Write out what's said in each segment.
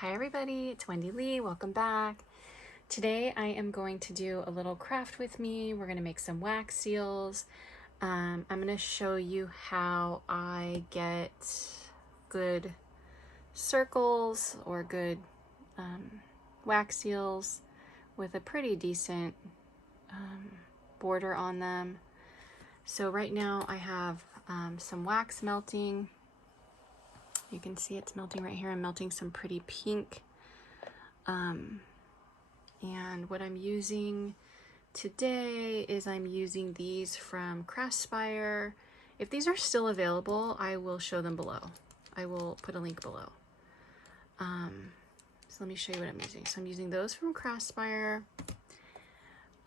Hi everybody, it's Wendy Lee, welcome back. Today I am going to do a little craft with me. We're going to make some wax seals. I'm going to show you how I get good circles or good wax seals with a pretty decent border on them. So right now I have some wax melting. You can see it's melting right here. I'm melting some pretty pink. And what I'm using today is I'm using these from Craftsspire. If these are still available, I will show them below. I will put a link below. So let me show you what I'm using. So I'm using those from Craftsspire.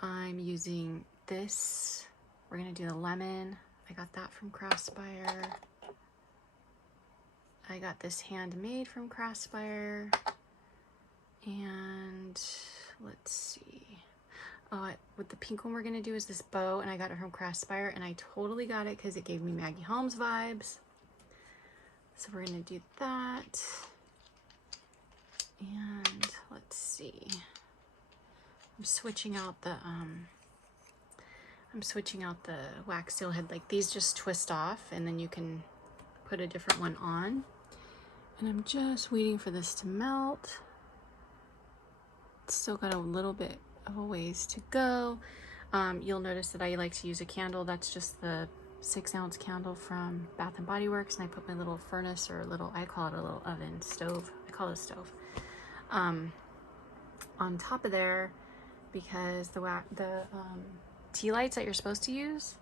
I'm using this. We're gonna do the lemon. I got that from Craftsspire. I got this Handmade from Craftsspire. And let's see. With the pink one we're gonna do is this bow, and I got it from Craftsspire, and I totally got it because it gave me Maggie Holmes vibes. So we're gonna do that. And let's see. I'm switching out the wax seal head. Like these just twist off, and then you can put a different one on. And I'm just waiting for this to melt. It's still got a little bit of a ways to go. You'll notice that I like to use a candle. That's just the 6-ounce candle from Bath and Body Works, and I put my little furnace, or I call it a little oven, stove. I call it a stove. On top of there, because the tea lights that you're supposed to use,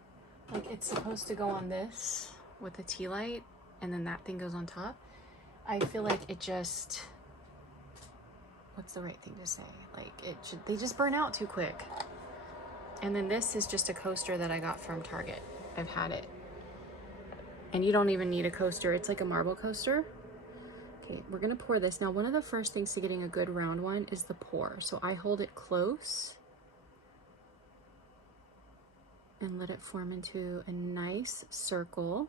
like it's supposed to go on this with a tea light, and then that thing goes on top. I feel like it just, what's the right thing to say? Like they just burn out too quick. And then this is just a coaster that I got from Target. I've had it. And you don't even need a coaster. It's like a marble coaster. Okay, we're gonna pour this. Now, one of the first things to getting a good round one is the pour. So I hold it close and let it form into a nice circle.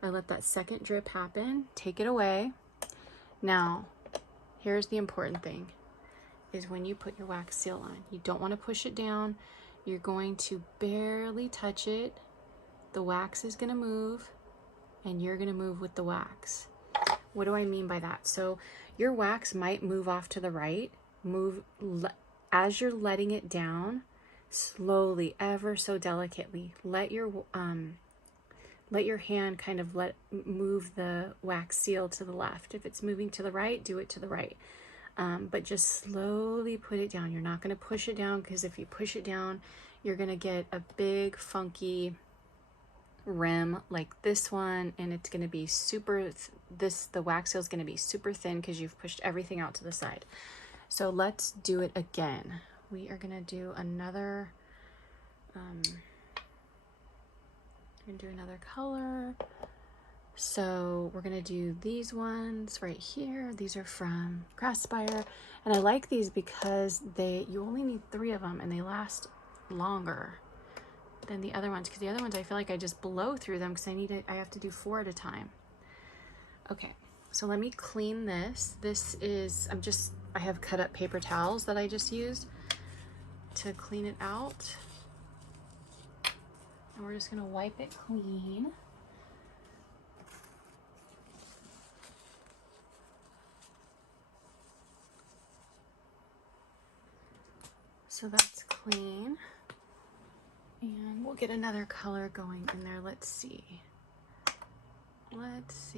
I let that second drip happen, take it away. Now, here's the important thing, is when you put your wax seal on, you don't want to push it down. You're going to barely touch it. The wax is going to move, and you're going to move with the wax. What do I mean by that? So your wax might move off to the right. As you're letting it down, slowly, ever so delicately, let your hand kind of move the wax seal to the left. If it's moving to the right, do it to the right. But just slowly put it down. You're not going to push it down, because if you push it down, you're going to get a big funky rim like this one, and it's going to be the wax seal is going to be super thin because you've pushed everything out to the side. So let's do it again. We are going to do another color. So we're gonna do these ones right here. These are from Craftsspire, and I like these because you only need 3 of them, and they last longer than the other ones, because the other ones I feel like I just blow through them because I have to do 4 at a time. Okay, so let me clean this. This is, I have cut up paper towels that I just used to clean it out. And we're just gonna wipe it clean. So that's clean. And we'll get another color going in there. Let's see. Let's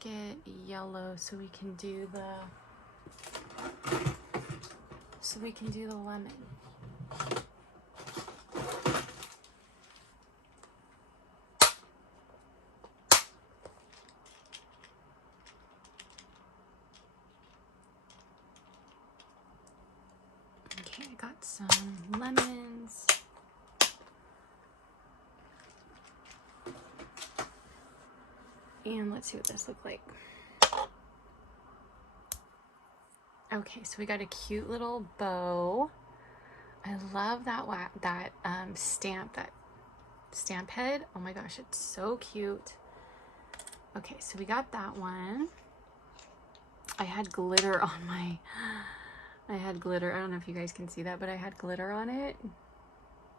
get yellow so we can do the lemon. Okay, I got some lemons. And let's see what this looks like. Okay, so we got a cute little bow. I love that stamp head. Oh my gosh, it's so cute. Okay, so we got that one. I had glitter on my, I don't know if you guys can see that, but I had glitter on it,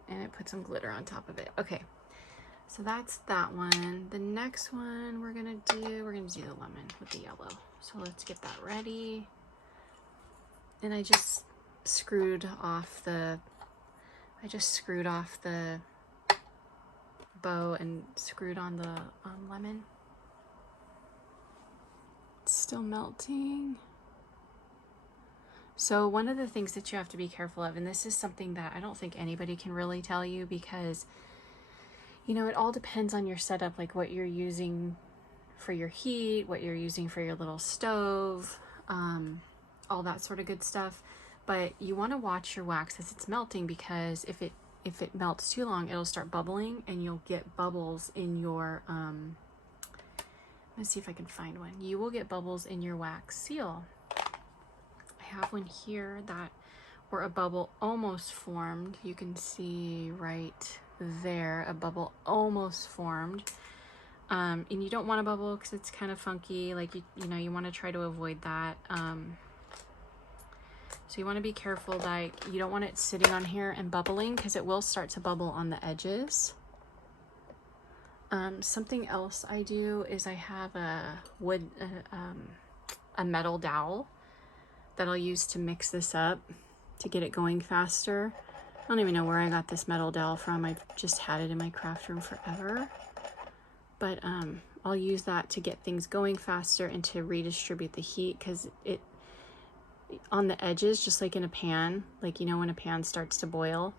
and it put some glitter on top of it. Okay, so that's that one. The next one we're gonna do the lemon with the yellow. So let's get that ready. And I just screwed off the bow and screwed on the lemon. It's still melting. So one of the things that you have to be careful of, and this is something that I don't think anybody can really tell you, because you know, it all depends on your setup, like what you're using for your heat, what you're using for your little stove, all that sort of good stuff. But you want to watch your wax as it's melting, because if it melts too long, it'll start bubbling and you'll get bubbles in your let's see if I can find one. You will get bubbles in your wax seal. I have one here that where a bubble almost formed. You can see right there a bubble almost formed. And you don't want a bubble because it's kind of funky, like you know, you want to try to avoid that. So you want to be careful, like you don't want it sitting on here and bubbling, because it will start to bubble on the edges. Something else I do is I have a metal dowel that I'll use to mix this up to get it going faster. I don't even know where I got this metal dowel from. I've just had it in my craft room forever. But I'll use that to get things going faster and to redistribute the heat, because it on the edges, just like in a pan, like you know when a pan starts to boil,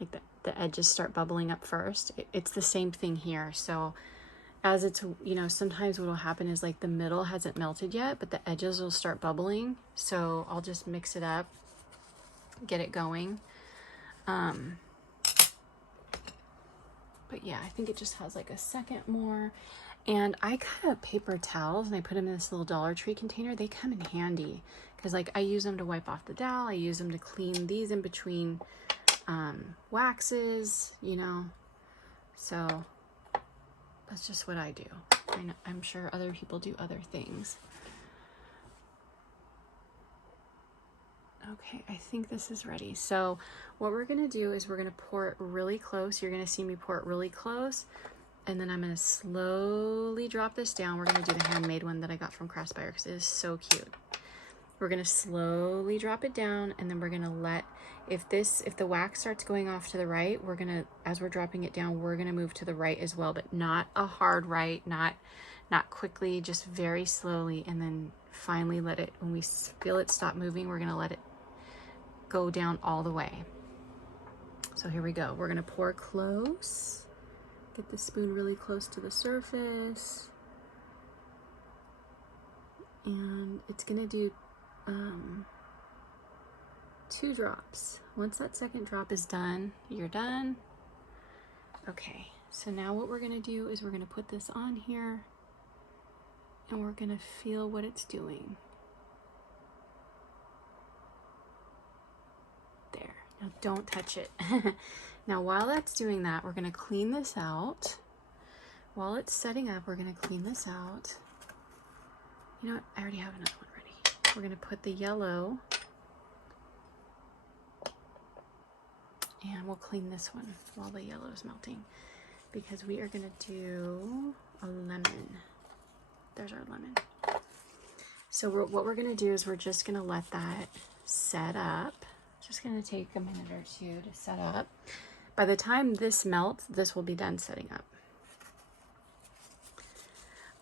like the edges start bubbling up first. It's the same thing here. So as it's, you know, sometimes what will happen is like the middle hasn't melted yet, but the edges will start bubbling. So I'll just mix it up, get it going. But yeah, I think it just has like a second more. And I cut up paper towels and I put them in this little Dollar Tree container. They come in handy because like I use them to wipe off the dowel. I use them to clean these in between waxes, you know. So that's just what I do. I'm sure other people do other things. Okay, I think this is ready. So what we're gonna do is we're gonna pour it really close. You're gonna see me pour it really close, and then I'm gonna slowly drop this down. We're gonna do the handmade one that I got from Craftspire because it is so cute. We're gonna slowly drop it down, and then we're gonna let, if the wax starts going off to the right, we're gonna, as we're dropping it down, we're gonna move to the right as well, but not a hard right, not quickly, just very slowly, and then finally let it, when we feel it stop moving, we're gonna let it go down all the way. So here we go. We're gonna pour close, get the spoon really close to the surface, and it's gonna do 2 drops. Once that second drop is done, you're done. Okay, so now what we're gonna do is we're gonna put this on here and we're gonna feel what it's doing. There, now don't touch it. Now while that's doing that, we're gonna clean this out. While it's setting up, we're gonna clean this out. You know what, I already have another one ready. We're gonna put the yellow, and we'll clean this one while the yellow is melting, because we are gonna do a lemon. There's our lemon. So what we're gonna do is we're just gonna let that set up. Just gonna take a minute or two to set up. By the time this melts, this will be done setting up.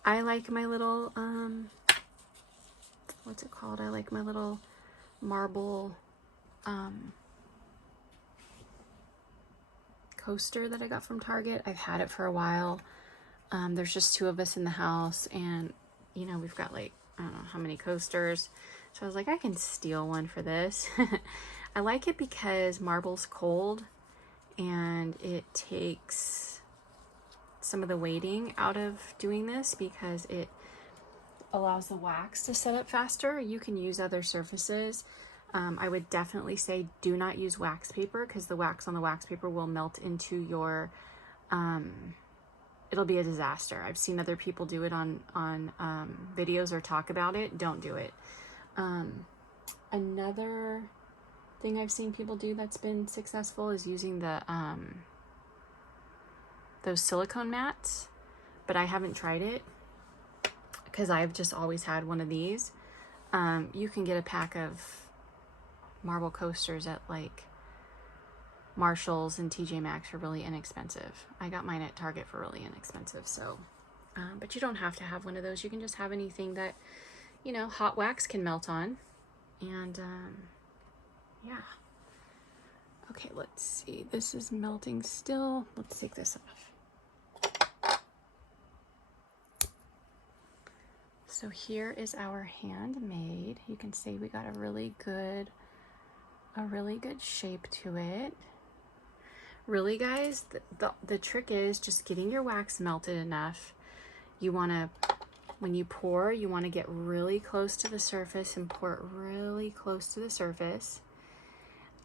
I like my little, what's it called? I like my little marble coaster that I got from Target. I've had it for a while. There's just 2 of us in the house, and you know, we've got like, I don't know how many coasters. So I was like, I can steal one for this. I like it because marble's cold and it takes some of the weighting out of doing this, because it allows the wax to set up faster. You can use other surfaces. I would definitely say do not use wax paper, because the wax on the wax paper will melt into your it'll be a disaster. I've seen other people do it on videos or talk about it. Don't do it. Another thing I've seen people do that's been successful is using the those silicone mats, but I haven't tried it because I've just always had one of these. You can get a pack of marble coasters at like Marshalls and TJ Maxx for really inexpensive. I got mine at Target for really inexpensive. So, but you don't have to have one of those. You can just have anything that, you know, hot wax can melt on. And yeah. Okay, let's see. This is melting still. Let's take this off. So here is our handmade. You can see we got a really good shape to it. Really, guys, the trick is just getting your wax melted enough. You want to, when you pour, you want to get really close to the surface and pour it really close to the surface.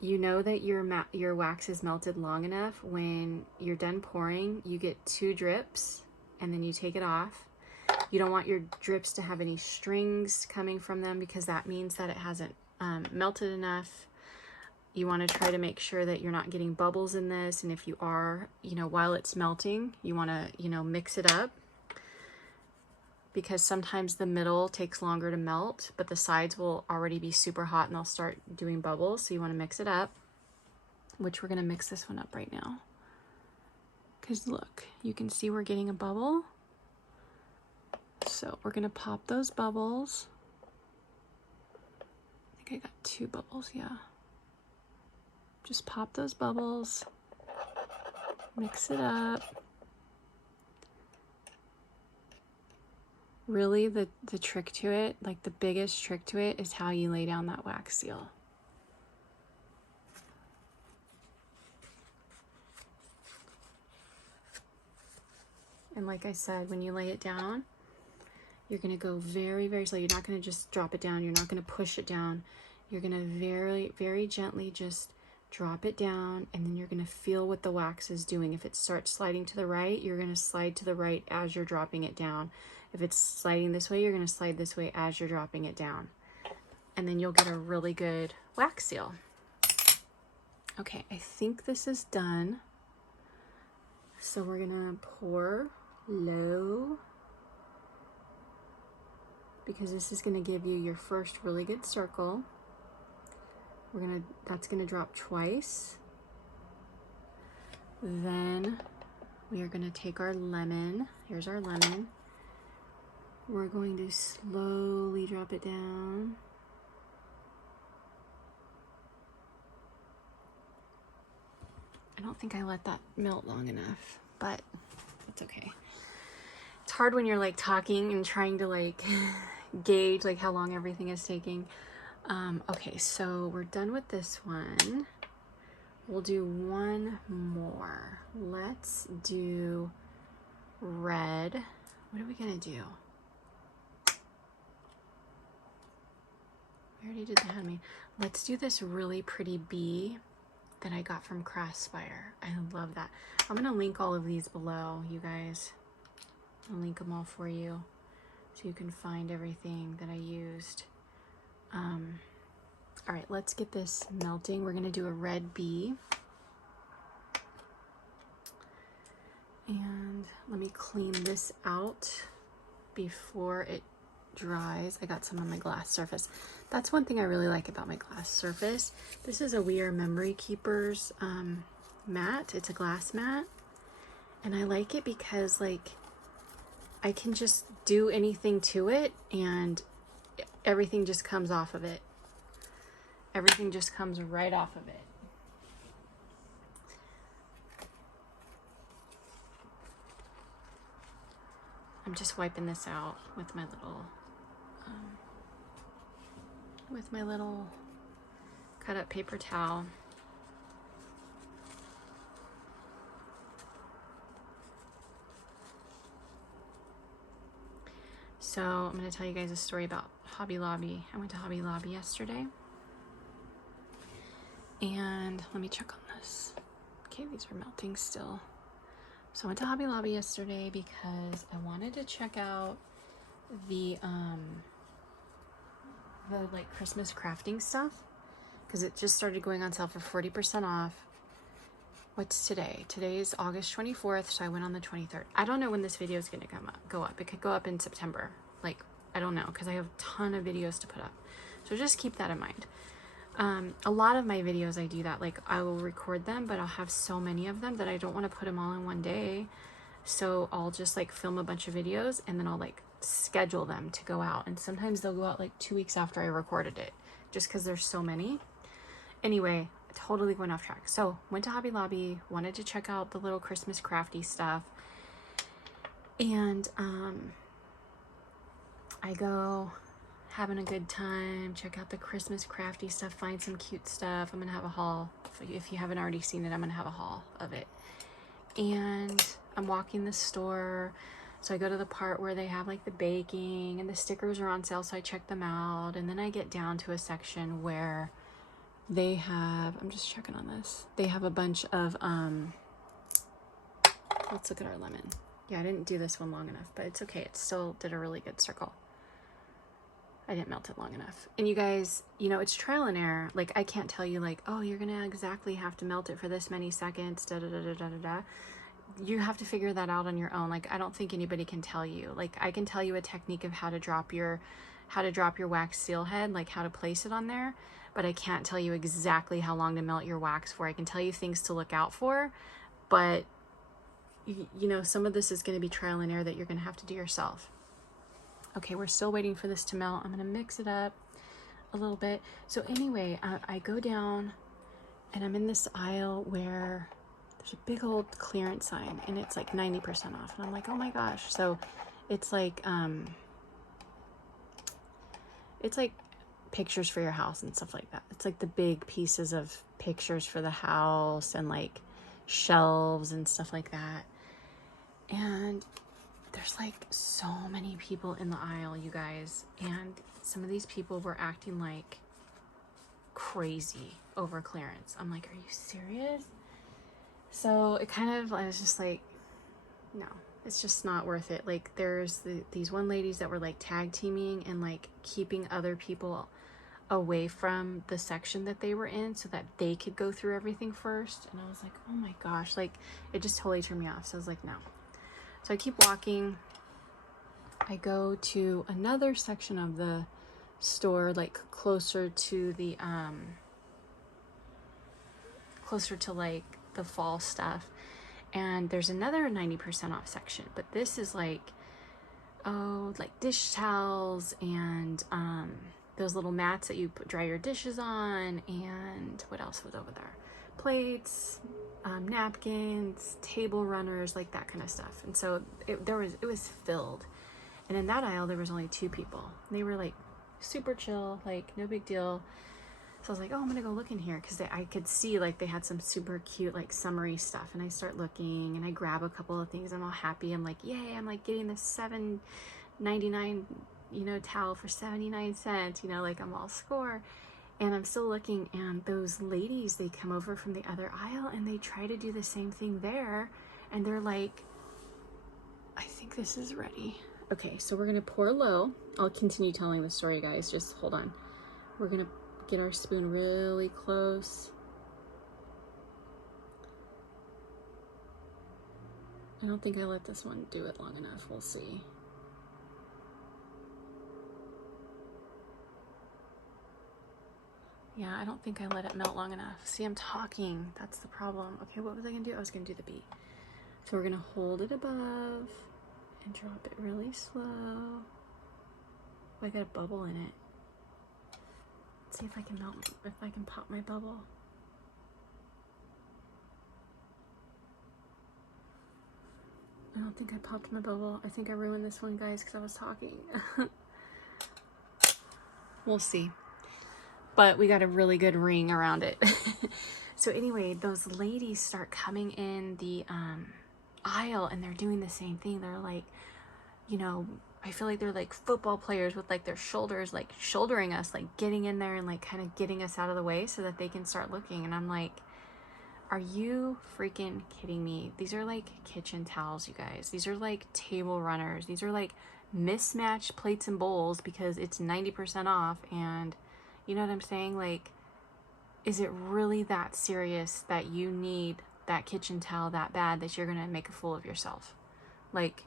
You know that your wax is melted long enough. When you're done pouring, you get 2 drips and then you take it off. You don't want your drips to have any strings coming from them because that means that it hasn't melted enough. You want to try to make sure that you're not getting bubbles in this. And if you are, you know, while it's melting, you want to, you know, mix it up, because sometimes the middle takes longer to melt, but the sides will already be super hot and they'll start doing bubbles. So you want to mix it up, which we're going to mix this one up right now. Because look, you can see we're getting a bubble. So we're going to pop those bubbles. I think I got 2 bubbles, yeah. Just pop those bubbles, mix it up. Really, the trick to it, like the biggest trick to it, is how you lay down that wax seal. And like I said, when you lay it down, you're gonna go very, very slow. You're not gonna just drop it down. You're not gonna push it down. You're gonna very, very gently just drop it down, and then you're going to feel what the wax is doing. If it starts sliding to the right, you're going to slide to the right as you're dropping it down. If it's sliding this way, you're going to slide this way as you're dropping it down. And then you'll get a really good wax seal. Okay, I think this is done. So we're going to pour low, because this is going to give you your first really good circle. That's gonna drop twice. Then we are gonna take our lemon. Here's our lemon. We're going to slowly drop it down. I don't think I let that melt long enough, but it's okay. It's hard when you're like talking and trying to like gauge like how long everything is taking. Okay, so we're done with this one. We'll do one more. Let's do red. What are we gonna do? We already did the handmade. Let's do this really pretty bee that I got from Crossfire. I love that. I'm gonna link all of these below, you guys. I'll link them all for you so you can find everything that I used. All right, let's get this melting. We're gonna do a red bee. And let me clean this out before it dries. I got some on my glass surface. That's one thing I really like about my glass surface. This is a We Are Memory Keepers mat. It's a glass mat. And I like it because like I can just do anything to it and everything just comes off of it. Everything just comes right off of it. I'm just wiping this out with my little cut up paper towel. So I'm going to tell you guys a story about Hobby Lobby. I went to Hobby Lobby yesterday. And let me check on this. Okay, these are melting still. So I went to Hobby Lobby yesterday because I wanted to check out the like Christmas crafting stuff, because it just started going on sale for 40% off. What's today? Today is August 24th, so I went on the 23rd. I don't know when this video is going to go up. It could go up in September. Like, I don't know, because I have a ton of videos to put up. So just keep that in mind. A lot of my videos, I do that. Like, I will record them, but I'll have so many of them that I don't want to put them all in one day. So I'll just like film a bunch of videos and then I'll like schedule them to go out. And sometimes they'll go out like 2 weeks after I recorded it, just because there's so many. Anyway, totally went off track. So went to Hobby Lobby, wanted to check out the little Christmas crafty stuff. And I go having a good time, check out the Christmas crafty stuff, find some cute stuff. I'm gonna have a haul. If you haven't already seen it, I'm gonna have a haul of it. And I'm walking the store, so I go to the part where they have like the baking and the stickers are on sale, so I check them out. And then I get down to a section where they have, I'm just checking on this, they have a bunch of let's look at our lemon. Yeah, I didn't do this one long enough, but it's okay. It still did a really good circle. I didn't melt it long enough. And you guys, you know, it's trial and error. Like, I can't tell you like, oh, you're gonna exactly have to melt it for this many seconds, da da da da da da da. You have to figure that out on your own. Like, I don't think anybody can tell you. Like, I can tell you a technique of how to drop your wax seal head, like how to place it on there, but I can't tell you exactly how long to melt your wax for. I can tell you things to look out for, but you know, some of this is going to be trial and error that you're going to have to do yourself. Okay, we're still waiting for this to melt. I'm going to mix it up a little bit. So anyway, I go down and I'm in this aisle where there's a big old clearance sign and it's like 90% off. And I'm like, oh my gosh. So it's like pictures for your house and stuff like that. It's like the big pieces of pictures for the house and like shelves and stuff like that. And there's like so many people in the aisle, you guys. And some of these people were acting like crazy over clearance. I'm like, are you serious? So it kind of, I was just like, no, it's just not worth it. Like, there's these one ladies that were like tag teaming and like keeping other people away from the section that they were in so that they could go through everything first. And I was like, oh my gosh, like it just totally turned me off. So I was like, no. So I keep walking. I go to another section of the store, like closer to the closer to like the fall stuff, and there's another 90% off section, but this is like, oh, like dish towels and those little mats that you dry your dishes on, and what else was over there? Plates, napkins, table runners, like that kind of stuff. And so it was filled. And in that aisle, there was only 2 people. They were like super chill, like no big deal. So I was like, oh, I'm gonna go look in here, because I could see like they had some super cute like summery stuff. And I start looking and I grab a couple of things. I'm all happy. I'm like, yay, I'm like getting this $7.99, you know, towel for 79 cents, you know, like I'm all score. And I'm still looking, and those ladies, they come over from the other aisle and they try to do the same thing there. And they're like, I think this is ready. Okay, so we're gonna pour low. I'll continue telling the story, guys, just hold on. We're gonna get our spoon really close. I don't think I let this one do it long enough. We'll see. Yeah, I don't think I let it melt long enough. See, I'm talking. That's the problem. Okay, what was I gonna do? I was gonna do the beat. So we're gonna hold it above and drop it really slow. Oh, I got a bubble in it. Let's see if I can melt, if I can pop my bubble. I don't think I popped my bubble. I think I ruined this one, guys, because I was talking. We'll see. But we got a really good ring around it. So anyway, those ladies start coming in the aisle, and they're doing the same thing. They're like, you know, I feel like they're like football players with like their shoulders, like shouldering us, like getting in there and like kind of getting us out of the way so that they can start looking. And I'm like, Are you freaking kidding me? These are like kitchen towels, you guys. These are like table runners. These are like mismatched plates and bowls because it's 90% off. And you know what I'm saying? Like, is it really that serious that you need that kitchen towel that bad that you're gonna make a fool of yourself? Like,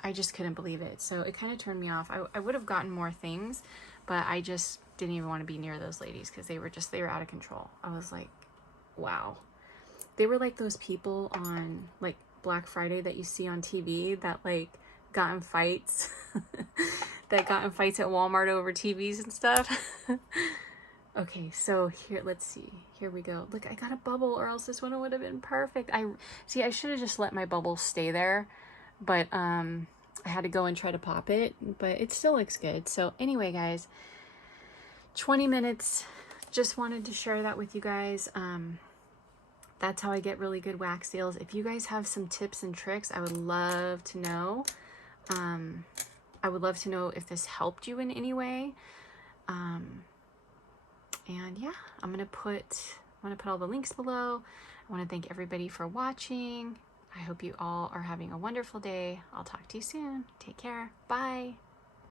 I just couldn't believe it. So it kind of turned me off. I would have gotten more things, but I just didn't even want to be near those ladies because they were out of control. I was like, wow. They were like those people on like Black Friday that you see on TV that like got in fights that got in fights at Walmart over TVs and stuff. Okay, so here, let's see. Here we go. Look, I got a bubble or else this one would have been perfect. I should have just let my bubble stay there, but I had to go and try to pop it, but it still looks good. So anyway, guys, 20 minutes. Just wanted to share that with you guys. That's how I get really good wax seals. If you guys have some tips and tricks, I would love to know. I would love to know if this helped you in any way. And yeah, I'm gonna put all the links below. I want to thank everybody for watching. I hope you all are having a wonderful day. I'll talk to you soon. Take care. Bye.